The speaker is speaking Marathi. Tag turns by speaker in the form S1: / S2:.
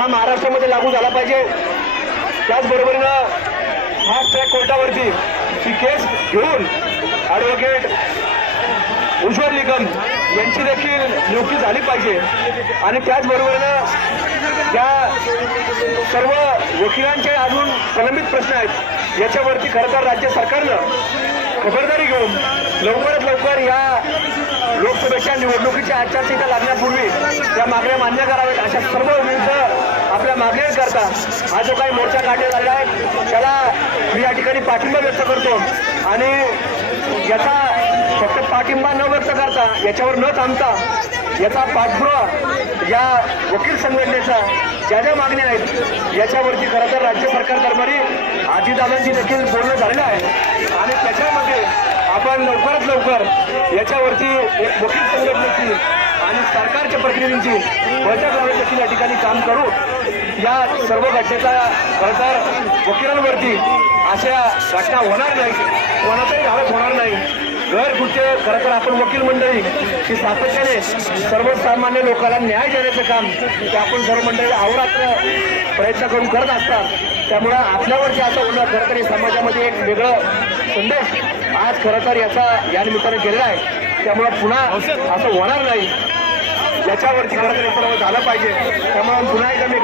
S1: हा महाराष्ट्रामध्ये लागू झाला पाहिजे. त्याचबरोबरीनं फास्ट ट्रॅक कोर्टावरती ही केस घेऊन ॲडव्होकेट उज्ज्वल निगम यांची देखील नियुक्ती झाली पाहिजे. आणि त्याचबरोबरीनं या सर्व वकिलांचे अजून प्रलंबित प्रश्न आहेत याच्यावरती खरं तर राज्य सरकारनं खबरदारी घेऊन लवकरात लवकर या लोकसभेच्या निवडणुकीच्या आचारसंहिता लागण्यापूर्वी त्या मागण्या मान्य कराव्यात अशा सर्व विविध आपल्या मागण्यांकरता हा जो काही मोर्चा काढण्यात आलेला आहे त्याला मी या ठिकाणी पाठिंबा व्यक्त करतो. आणि याचा फक्त पाठिंबा न व्यक्त करता याच्यावर न थांबता याचा पाठपुरावा या वकील संघटनेचा ज्या ज्या मागण्या आहेत याच्यावरती खरं तर राज्य सरकार दरबारी आजीदादांची देखील बोलणं झालेलं आहे. आणि त्याच्यामध्ये आपण लवकरात लवकर याच्यावरती एक वकील संघटनेची आणि सरकारच्या प्रतिनिधींची बैठक लावण्यासाठी या ठिकाणी काम करू. या सर्व घटनेचा खरं तर वकिलांवरती अशा घटना होणार नाही. कोणाचाही घालत होणार नाही. घर कुठे खरं तर आपण वकील मंडळी की सातत्याने सर्वसामान्य लोकांना न्याय देण्याचं काम ते आपण सर्व मंडळी अहोरात्र प्रयत्न करून करत असतात. त्यामुळं आपल्यावरती असं होणं खरं तर समाजामध्ये एक वेगळं संदेश आज खरं तर याचा या निमित्ताने गेलेला आहे. त्यामुळं पुन्हा असं होणार नाही. याच्यावरती खरं तर सर्व झालं पाहिजे. त्यामुळे पुन्हा एकदा मी